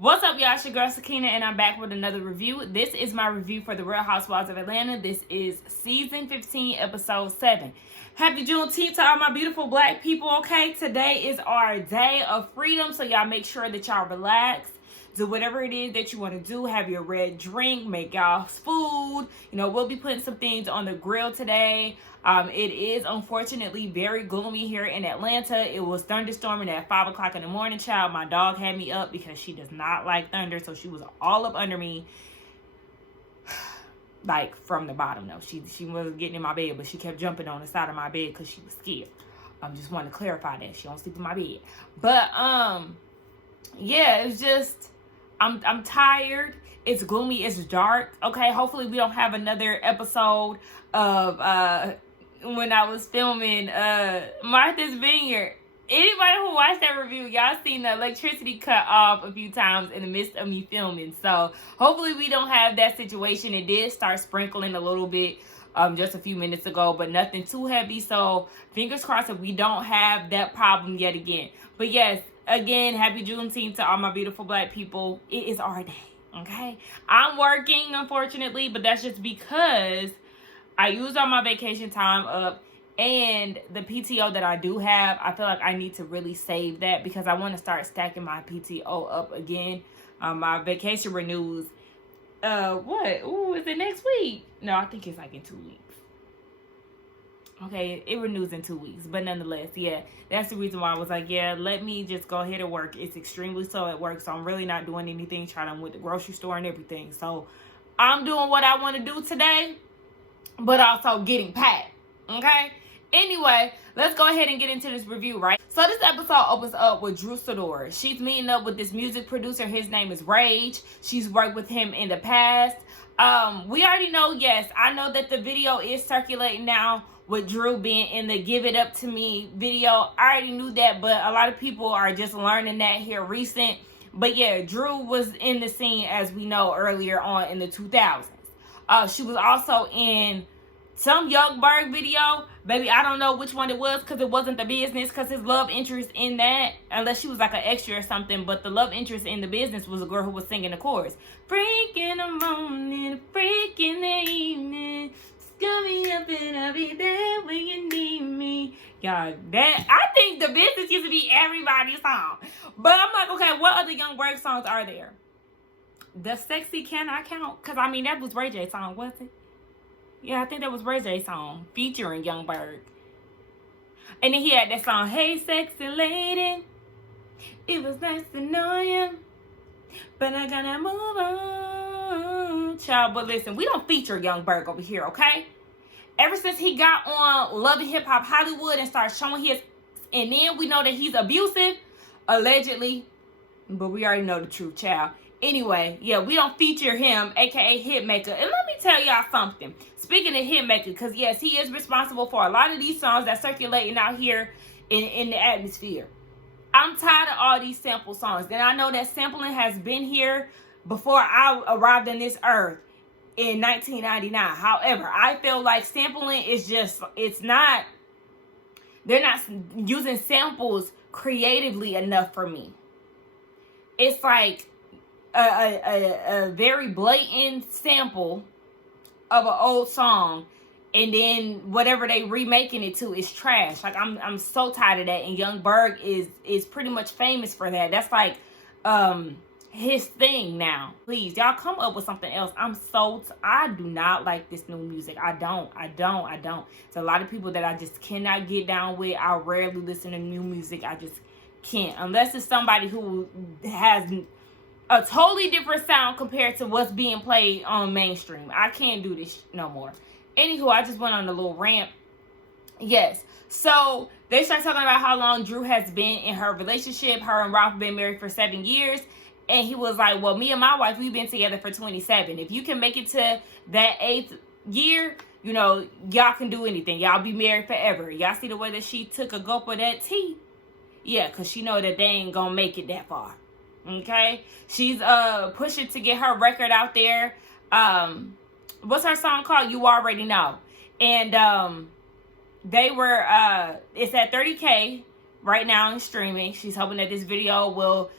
What's up, y'all? It's your girl Sakina, and I'm back with another review. This is my review for the Real Housewives of Atlanta. This is season 15, episode 7. Happy Juneteenth to all my beautiful black people, okay? Today is our day of freedom, so y'all make sure that y'all relax. Do whatever it is that you want to do. Have your red drink. Make y'all's food. You know, we'll be putting some things on the grill today. It is unfortunately very gloomy here in Atlanta. It was thunderstorming at 5 o'clock in the morning, child. My dog had me up because she does not like thunder, so she was all up under me, like from the bottom. No, she wasn't getting in my bed, but she kept jumping on the side of my bed because she was scared. Just wanted to clarify that she don't sleep in my bed. But yeah, it's just I'm tired. It's gloomy. It's dark. Okay, hopefully we don't have another episode of when I was filming Martha's Vineyard. Anybody who watched that review, y'all seen the electricity cut off a few times in the midst of me filming. So hopefully we don't have that situation. It did start sprinkling a little bit just a few minutes ago, but nothing too heavy. So fingers crossed that we don't have that problem yet again. But yes, again, happy Juneteenth to all my beautiful black people. It is our day, okay? I'm working, unfortunately, but that's just because I used all my vacation time up, and the PTO that I do have, I feel like I need to really save that because I want to start stacking my PTO up again. My vacation renews, what? Ooh, is it next week? No, I think it's like in 2 weeks. Okay, it renews in 2 weeks, but nonetheless, yeah, that's the reason why I was like, yeah, let me just go ahead and work. It's extremely slow at work, so I'm really not doing anything. Trying to with the grocery store and everything, so I'm doing what I want to do today, but also getting packed, okay? Anyway, let's go ahead and get into this review, right? So this episode opens up with Drew Sidora. She's meeting up with this music producer. His name is Rage. She's worked with him in the past. We already know, yes, I know that the video is circulating now with Drew being in the Give It Up To Me video. I already knew that, but a lot of people are just learning that here recent. But yeah, Drew was in the scene, as we know, earlier on in the 2000s. She was also in some Young Berg video. Baby, I don't know which one it was because it wasn't the business, because his love interest in that, unless she was like an extra or something, but the love interest in the business was a girl who was singing the chorus. Freak in the morning, freak in the evening, scoop me up and I'll be there when you need me. Y'all, that, I think the business used to be everybody's song. But I'm like, okay, what other Young Berg songs are there? The Sexy Can I Count? Because, I mean, that was Ray J's song, wasn't it? Yeah, I think that was Ray J's song featuring Young Berg. And then he had that song, Hey Sexy Lady, it was nice to know you, but I gotta move on. Child, but listen, we don't feature Young Berg over here, okay? Ever since he got on Love and Hip Hop Hollywood and started showing his, and then we know that he's abusive, allegedly, but we already know the truth, child. Anyway, yeah, we don't feature him, aka Hitmaker. And let me tell y'all something. Speaking of Hitmaker, because yes, he is responsible for a lot of these songs that's circulating out here in the atmosphere. I'm tired of all these sample songs. And I know that sampling has been here before I arrived on this earth in 1999. However, I feel like sampling is just, it's not, they're not using samples creatively enough for me. It's like a very blatant sample of an old song, and then whatever they remaking it to is trash. Like I'm so tired of that. And Young Berg is pretty much famous for that. That's like his thing now. Please, y'all come up with something else. I do not like this new music. I don't. It's a lot of people that I just cannot get down with. I rarely listen to new music. I just can't, unless it's somebody who has a totally different sound compared to what's being played on mainstream. I can't do this no more. Anywho, I just went on a little rant. Yes. So they start talking about how long Drew has been in her relationship. Her and Ralph have been married for 7 years. And he was like, well, me and my wife, we've been together for 27. If you can make it to that 8th year, you know, y'all can do anything. Y'all be married forever. Y'all see the way that she took a gulp of that tea? Yeah, because she know that they ain't going to make it that far. Okay, she's pushing to get her record out there. What's her song called? You Already Know. And they were it's at 30K right now in streaming. She's hoping that this video will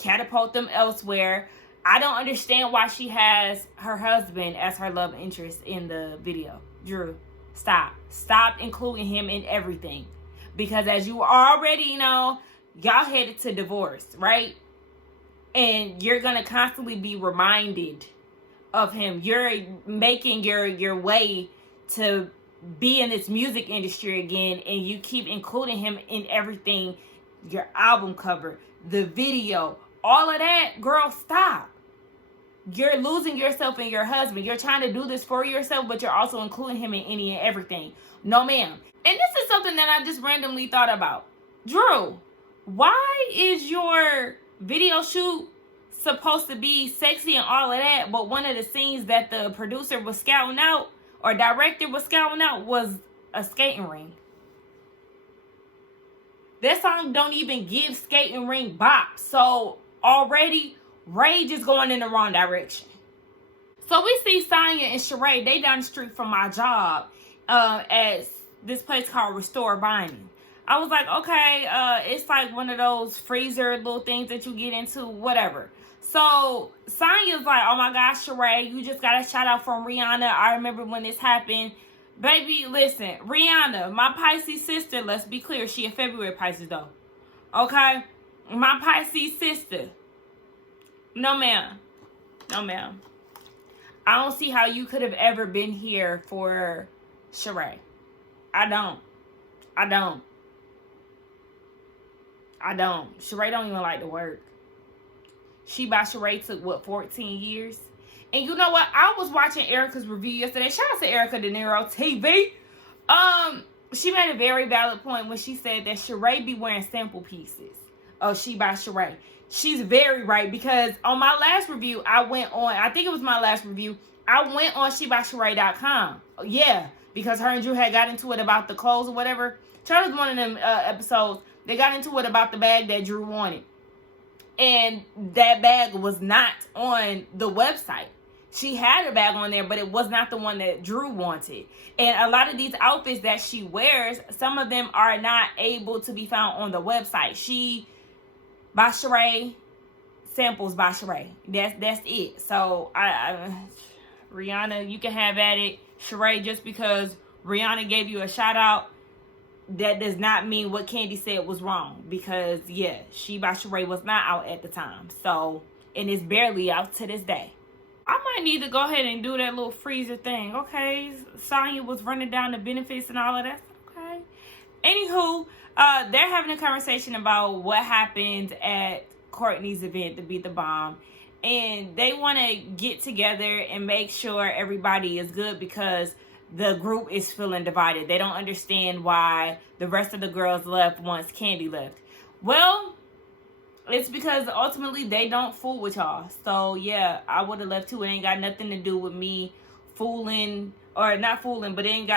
catapult them elsewhere. I don't understand why she has her husband as her love interest in the video. Drew, stop. Stop including him in everything. Because as you already know, y'all headed to divorce, right? And you're going to constantly be reminded of him. You're making your way to be in this music industry again, and you keep including him in everything. Your album cover, the video, all of that. Girl, stop. You're losing yourself and your husband. You're trying to do this for yourself, but you're also including him in any and everything. No, ma'am. And this is something that I just randomly thought about. Drew, why is your video shoot supposed to be sexy and all of that, but one of the scenes that the producer was scouting out or director was scouting out was a skating ring? That song don't even give skating ring bop. So already rage is going in the wrong direction. So we see Sanya and Sheree, they down the street from my job at this place called Restore Binding. I was like, okay, it's like one of those freezer little things that you get into, whatever. So Sanya's like, oh my gosh, Sheree, you just got a shout out from Rihanna. I remember when this happened. Baby, listen, Rihanna, my Pisces sister, let's be clear, she a February Pisces though. Okay? My Pisces sister. No, ma'am. No, ma'am. I don't see how you could have ever been here for Sheree. I don't. Sheree don't even like to work. She by Sheree took, what, 14 years? And you know what? I was watching Erica's review yesterday. Shout out to Erica De Niro TV. She made a very valid point when she said that Sheree be wearing sample pieces of She by Sheree. She's very right, because on my last review, I went on, I think it was my last review, I went on shebysheree.com. Yeah, because her and Drew had got into it about the clothes or whatever. Charlie's one of them episodes. They got into it about the bag that Drew wanted. And that bag was not on the website. She had a bag on there, but it was not the one that Drew wanted. And a lot of these outfits that she wears, some of them are not able to be found on the website. She by Sheree, samples by Sheree. That's it. So Rihanna, you can have at it. Sheree, just because Rihanna gave you a shout out, that does not mean what Kandi said was wrong. Because yeah, She by Sheree was not out at the time. So, and it's barely out to this day. I might need to go ahead and do that little freezer thing. Okay, Sonya was running down the benefits and all of that. Okay. Anywho, they're having a conversation about what happened at Courtney's event, to Beat the Bomb. And they want to get together and make sure everybody is good, because the group is feeling divided. They don't understand why the rest of the girls left once Kandi left. Well, it's because ultimately they don't fool with y'all. So yeah, I would have left too. It ain't got nothing to do with me fooling, or not fooling, but it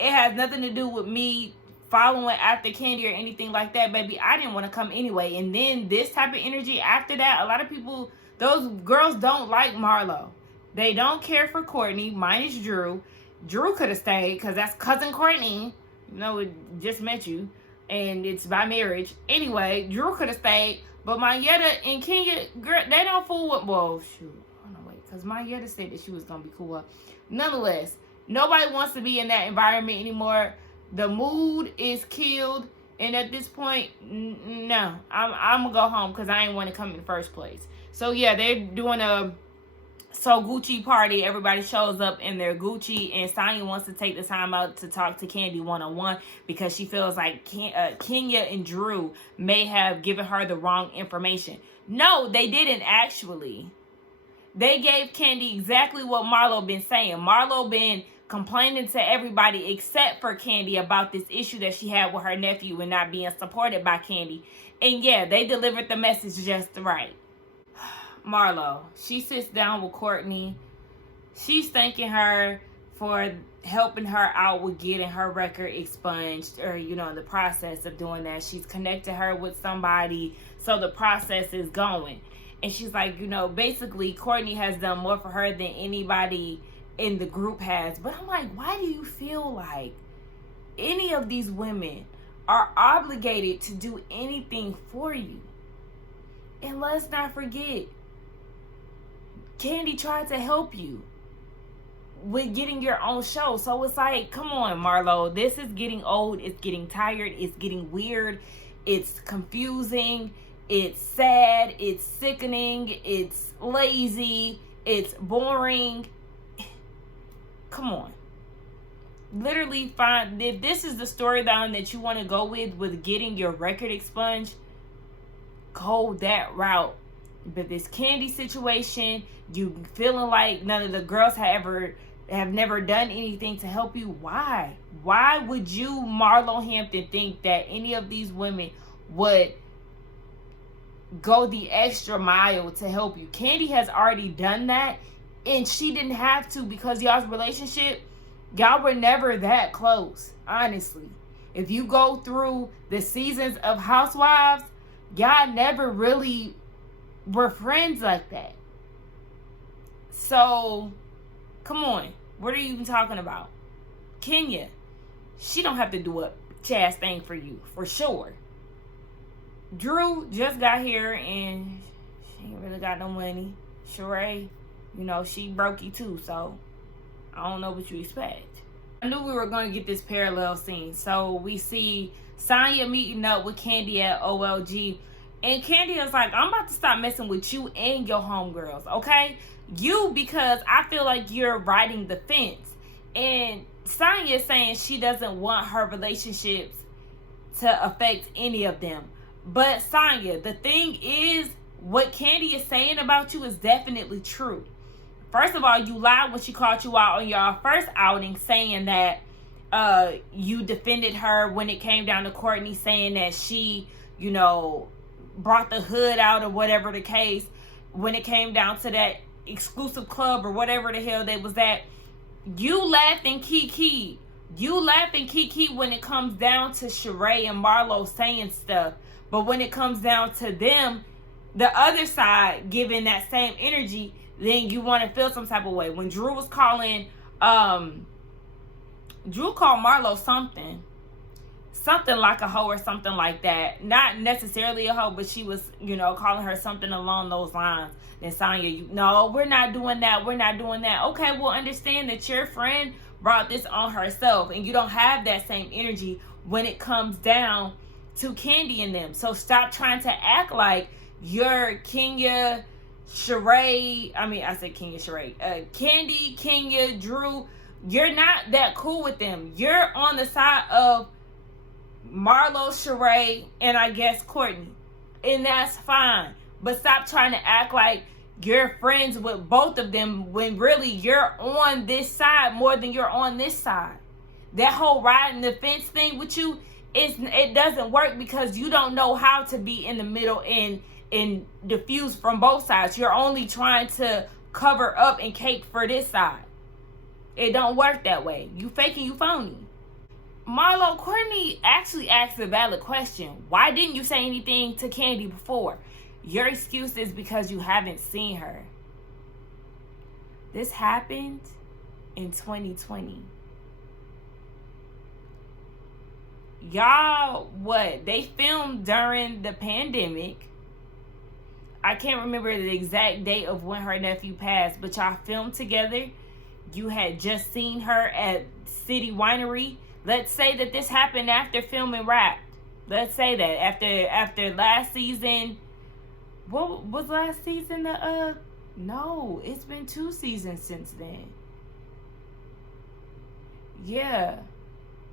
has nothing to do with me following after Kandi or anything like that, baby. I didn't want to come anyway. And then this type of energy after that, a lot of people, those girls don't like Marlo. They don't care for Courtney, minus Drew. Drew could have stayed because that's cousin Courtney. You know, it just met you. And it's by marriage. Anyway, Drew could have stayed. But Mayetta and Kenya, girl, they don't fool with... Well, shoot. Hold on, wait. Because Mayetta said that she was going to be cool. Nonetheless, nobody wants to be in that environment anymore. The mood is killed. And at this point, no. I'm going to go home because I ain't want to come in the first place. So, yeah, they're doing a... So Gucci party, everybody shows up in their Gucci, and Sanya wants to take the time out to talk to Kandi one-on-one because she feels like Kenya and Drew may have given her the wrong information. No, they didn't actually. They gave Kandi exactly what Marlo been saying. Marlo been complaining to everybody except for Kandi about this issue that she had with her nephew and not being supported by Kandi. And yeah, they delivered the message just right. Marlo, she sits down with Courtney. She's thanking her for helping her out with getting her record expunged, or, you know, the process of doing that. She's connected her with somebody, so the process is going. And she's like, you know, basically Courtney has done more for her than anybody in the group has. But I'm like, why do you feel like any of these women are obligated to do anything for you? And let's not forget, Kandi tried to help you with getting your own show. So it's like, come on, Marlo. This is getting old. It's getting tired. It's getting weird. It's confusing. It's sad. It's sickening. It's lazy. It's boring. Come on. Literally find, if this is the storyline that you want to go with getting your record expunged, go that route. But this Kandi situation, you feeling like none of the girls have never done anything to help you. Why? Why would you, Marlo Hampton, think that any of these women would go the extra mile to help you? Kandi has already done that, and she didn't have to, because y'all's relationship, y'all were never that close, honestly. If you go through the seasons of Housewives, y'all never really were friends like that. So, come on. What are you even talking about? Kenya, she don't have to do a Chaz thing for you, for sure. Drew just got here and she ain't really got no money. Sheree, you know, she brokey too, so I don't know what you expect. I knew we were going to get this parallel scene. So we see Sanya meeting up with Kandi at OLG. And Kandi is like, I'm about to stop messing with you and your homegirls, okay? You, because I feel like you're riding the fence. And Sanya is saying she doesn't want her relationships to affect any of them. But Sanya, the thing is, what Kandi is saying about you is definitely true. First of all, you lied when she called you out on your first outing, saying that you defended her when it came down to Courtney, saying that she, you know, brought the hood out or whatever the case. When it came down to that exclusive club or whatever the hell they was at, you laughed and kiki. You laugh and kiki when it comes down to Sheree and Marlo saying stuff. But when it comes down to them, the other side giving that same energy, then you want to feel some type of way. When Drew was calling, Drew called Marlo something like a hoe or something like that. Not necessarily a hoe, but she was, you know, calling her something along those lines. Then Sanya, no, we're not doing that. We're not doing that. Okay, well, understand that your friend brought this on herself, and you don't have that same energy when it comes down to Kandi and them. So stop trying to act like you're Kenya, Sheree. I mean, I said Kenya, Sheree. Kandi, Kenya, Drew. You're not that cool with them. You're on the side of Marlo, Sheree, and I guess Courtney. And that's fine. But stop trying to act like you're friends with both of them when really you're on this side more than you're on this side. That whole riding the fence thing with you, it doesn't work because you don't know how to be in the middle and diffuse from both sides. You're only trying to cover up and cape for this side. It don't work that way. You faking, you phony. Marlo, Courtney actually asked a valid question. Why didn't you say anything to Kandi before? Your excuse is because you haven't seen her. This happened in 2020. Y'all, what? They filmed during the pandemic. I can't remember the exact date of when her nephew passed, but y'all filmed together. You had just seen her at City Winery. Let's say that this happened after filming Wrapped. Let's say that after last season. What was last season? No, it's been 2 seasons since then. Yeah,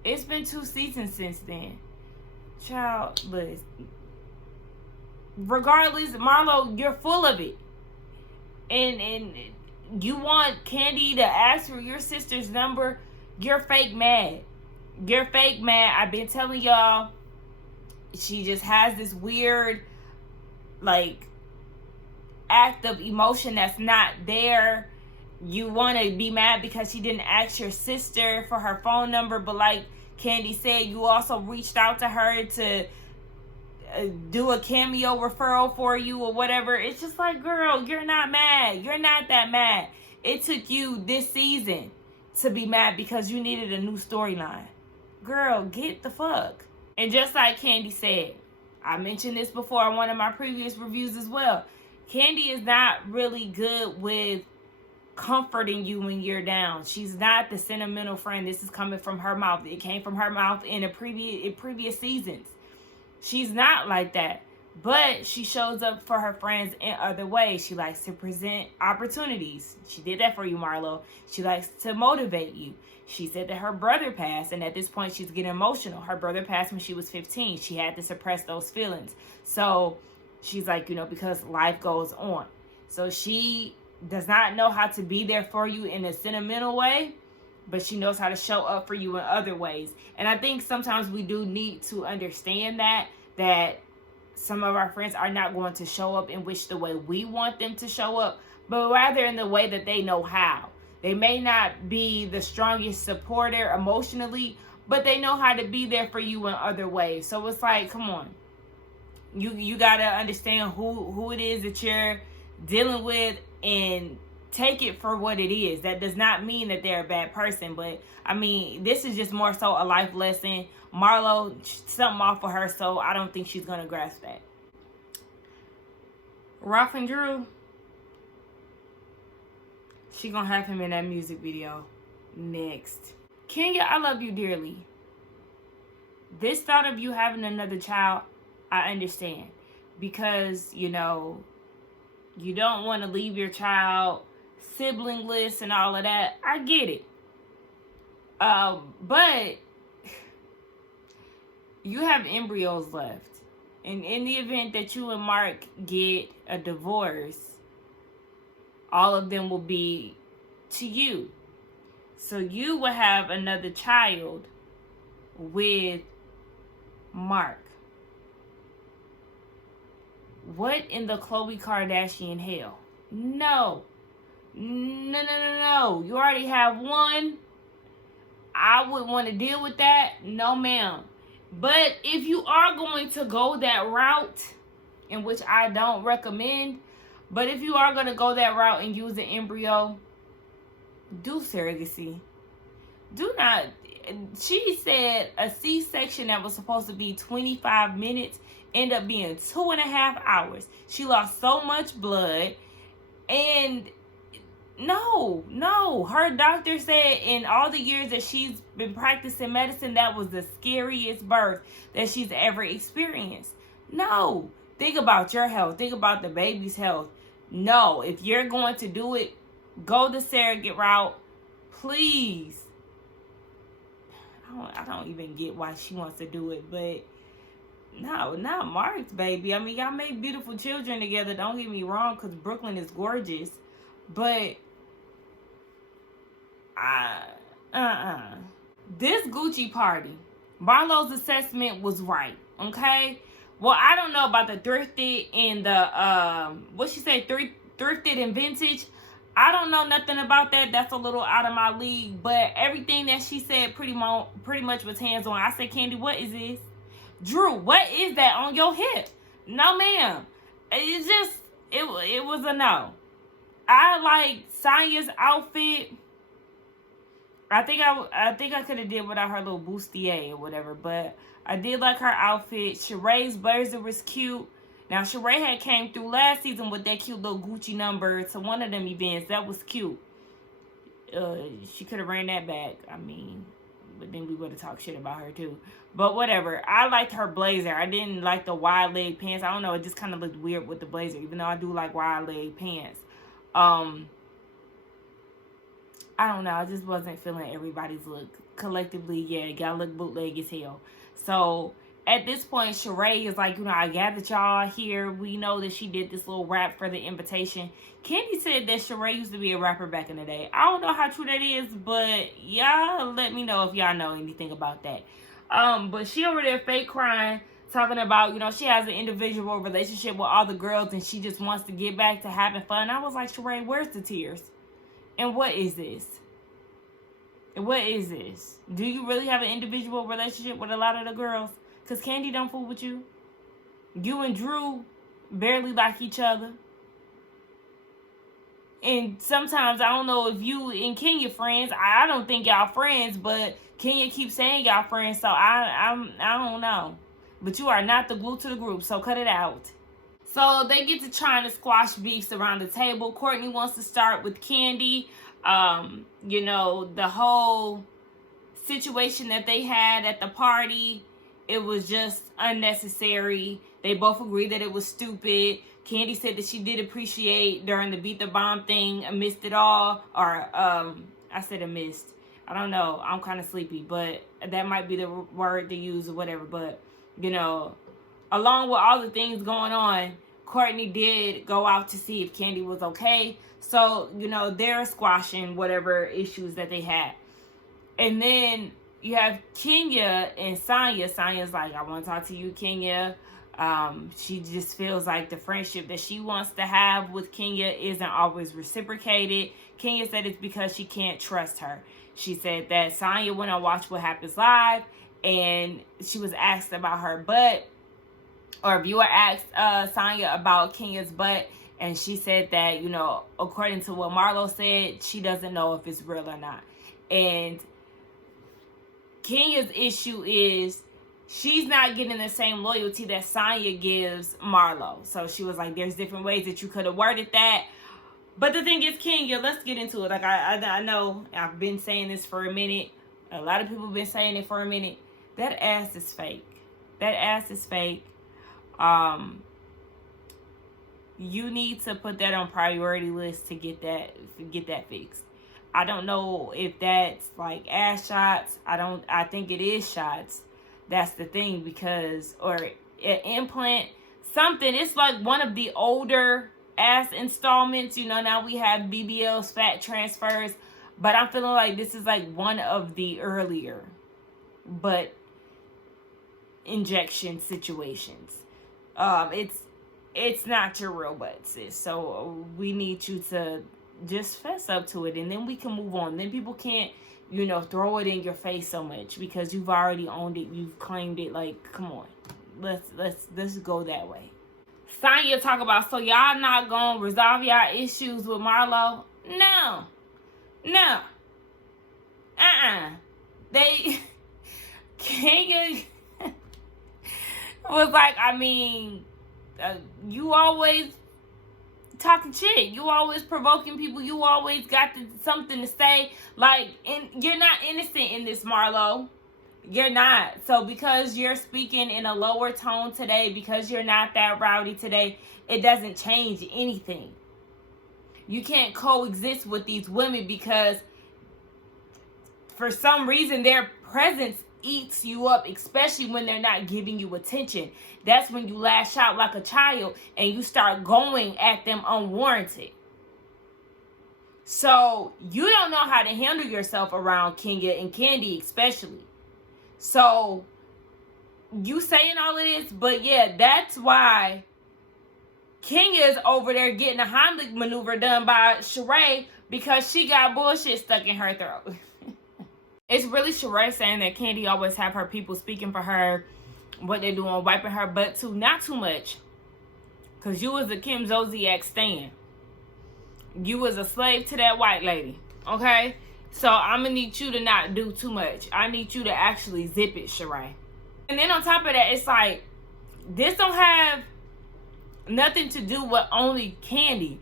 it's been 2 seasons since then. Child, listen. Regardless, Marlo, you're full of it, and you want Kandi to ask for your sister's number. You're fake mad. You're fake mad. I've been telling y'all, she just has this weird, like, act of emotion that's not there. You want to be mad because she didn't ask your sister for her phone number, but like Kandi said, you also reached out to her to do a cameo referral for you or whatever. It's just like, girl, you're not mad. You're not that mad. It took you this season to be mad because you needed a new storyline. Girl, get the fuck. And just like Kandi said, I mentioned this before in one of my previous reviews as well. Kandi is not really good with comforting you when you're down. She's not the sentimental friend. This is coming from her mouth. It came from her mouth in previous seasons. She's not like that. But she shows up for her friends in other ways. She likes to present opportunities. She did that for you, Marlo. She likes to motivate you. She said that her brother passed, and at this point she's getting emotional. Her brother passed when she was 15. She had to suppress those feelings. So she's like, because life goes on. So she does not know how to be there for you in a sentimental way, but she knows how to show up for you in other ways. And I think sometimes we do need to understand that some of our friends are not going to show up in which the way we want them to show up, but rather in the way that they know how. They may not be the strongest supporter emotionally, but they know how to be there for you in other ways. So it's like, come on. You got to understand who it is that you're dealing with and take it for what it is. That does not mean that they're a bad person, but I mean, this is just more so a life lesson. Marlo, something off for her, so I don't think she's going to grasp that. Ralph and Drew, she going to have him in that music video next. Kenya, I love you dearly. This thought of you having another child, I understand. Because, you don't want to leave your child siblingless and all of that. I get it. But you have embryos left. And in the event that you and Mark get a divorce, all of them will be to you. So you will have another child with Mark. What in the Khloe Kardashian hell? No. No. You already have one. I wouldn't want to deal with that. No, ma'am. But if you are going to go that route, in which I don't recommend, but if you are going to go that route and use an embryo, do surrogacy. Do not. She said a C-section that was supposed to be 25 minutes ended up being 2.5 hours. She lost so much blood. And no. Her doctor said in all the years that she's been practicing medicine, that was the scariest birth that she's ever experienced. No. Think about your health. Think about the baby's health. No. If you're going to do it, go the surrogate route. Please. I don't even get why she wants to do it, but no, not Mark's baby. I mean, y'all made beautiful children together. Don't get me wrong, because Brooklyn is gorgeous. But, this Gucci party, Marlo's assessment was right, okay? Well, I don't know about the thrifted and the, what she say, thrifted and vintage. I don't know nothing about that. That's a little out of my league. But everything that she said pretty much was hands-on. I said, Kandi, what is this? Drew, what is that on your hip? No, ma'am. It's just, it was a no. I like Sanya's outfit. I think I could have did without her little bustier or whatever, but I did like her outfit. Sheree's blazer was cute. Now, Sheree had came through last season with that cute little Gucci number to one of them events. That was cute. She could have ran that back. I mean, but then we would have talked shit about her too. But whatever. I liked her blazer. I didn't like the wide leg pants. I don't know. It just kind of looked weird with the blazer, even though I do like wide leg pants. I don't know. I just wasn't feeling everybody's look. Collectively, yeah, it gotta look bootleg as hell. So at this point, Sheree is like, I gathered y'all here. We know that she did this little rap for the invitation. Kandi said that Sheree used to be a rapper back in the day. I don't know how true that is, but y'all let me know if y'all know anything about that. But she over there fake crying, talking about, she has an individual relationship with all the girls and she just wants to get back to having fun. I was like, Sheree, where's the tears? And what is this? What is this? Do you really have an individual relationship with a lot of the girls? Because Kandi don't fool with you. You and Drew barely like each other. And sometimes, I don't know if you and Kenya friends. I don't think y'all friends, but Kenya keeps saying y'all friends, so I don't know. but you are not the glue to the group, so cut it out. So they get to trying to squash beefs around the table. Courtney wants to start with Kandi. You know, the whole situation that they had at the party, it was just unnecessary. They both agreed that it was stupid. Kandi said that she did appreciate during the beat the bomb thing, amidst it all, or I said amidst. I don't know. I'm kind of sleepy, but that might be the word to use or whatever. But, you know, along with all the things going on, Courtney did go out to see if Kandi was okay. So, you know, they're squashing whatever issues that they had. And then you have Kenya and Sanya. Sanya's like, I want to talk to you, Kenya. She just feels like the friendship that she wants to have with Kenya isn't always reciprocated. Kenya said it's because she can't trust her. She said that Sanya went on Watch What Happens Live, and she was asked about her butt, or a viewer asked Sanya about Kenya's butt, and she said that, you know, according to what Marlo said, she doesn't know if it's real or not. And Kenya's issue is she's not getting the same loyalty that Sanya gives Marlo. So she was like, there's different ways that you could have worded that. But the thing is, Kenya, let's get into it. Like, I know I've been saying this for a minute. A lot of people have been saying it for a minute. That ass is fake. That ass is fake. You need to put that on priority list to get that fixed. I don't know if that's like ass shots. I think it is shots. That's the thing, because, or an implant, something. It's like one of the older ass installments. You know, now we have BBLs, fat transfers, but I'm feeling like this is like one of the earlier, but injection situations. It's not your real butt, sis. So we need you to just fess up to it, and then we can move on. Then people can't, you know, throw it in your face so much because you've already owned it, you've claimed it. Like, come on, let's go that way. Sanya talk about, so y'all not gonna resolve y'all issues with Marlo? No. They Kenya was like, I mean, you always talking shit. You always provoking people. You always got something to say. Like, and you're not innocent in this, Marlo. You're not. So because you're speaking in a lower tone today, because you're not that rowdy today, it doesn't change anything. You can't coexist with these women because for some reason their presence eats you up, especially when they're not giving you attention. That's when you lash out like a child and you start going at them unwarranted. So you don't know how to handle yourself around Kenya and Kandi, especially. So you saying all of this, but yeah, that's why Kenya's over there getting a Heimlich maneuver done by Sheree, because she got bullshit stuck in her throat. It's really Sheree saying that Kandi always have her people speaking for her, what they're doing, wiping her butt too. Not too much. Because you was a Kim Zolciak stan. You was a slave to that white lady. Okay? So I'm going to need you to not do too much. I need you to actually zip it, Sheree. And then on top of that, it's like, this don't have nothing to do with only Kandi.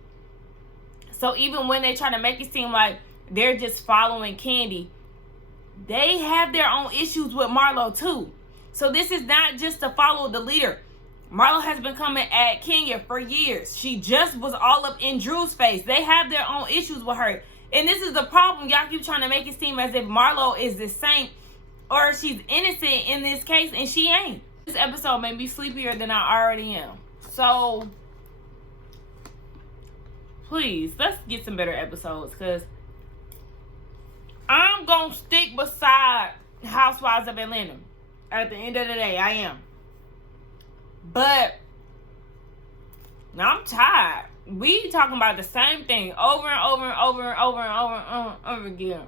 So even when they try to make it seem like they're just following Kandi, they have their own issues with Marlo too. So this is not just to follow the leader. Marlo has been coming at Kenya for years. She just was all up in Drew's face. They have their own issues with her. And this is the problem. Y'all keep trying to make it seem as if Marlo is the saint or she's innocent in this case, and she ain't. This episode made me sleepier than I already am. So please, let's get some better episodes, because I'm going to stick beside Housewives of Atlanta. At the end of the day, I am. But I'm tired. We talking about the same thing over and over and over and over and over and over again.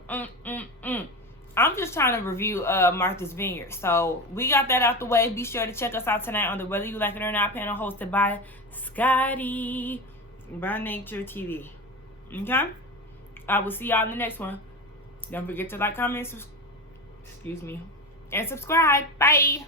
I'm just trying to review Martha's Vineyard. So we got that out the way. Be sure to check us out tonight on the Whether You Like It or Not panel, hosted by Scotty by Nature TV. Okay? I will see y'all in the next one. Don't forget to like, comment, and subscribe. Bye.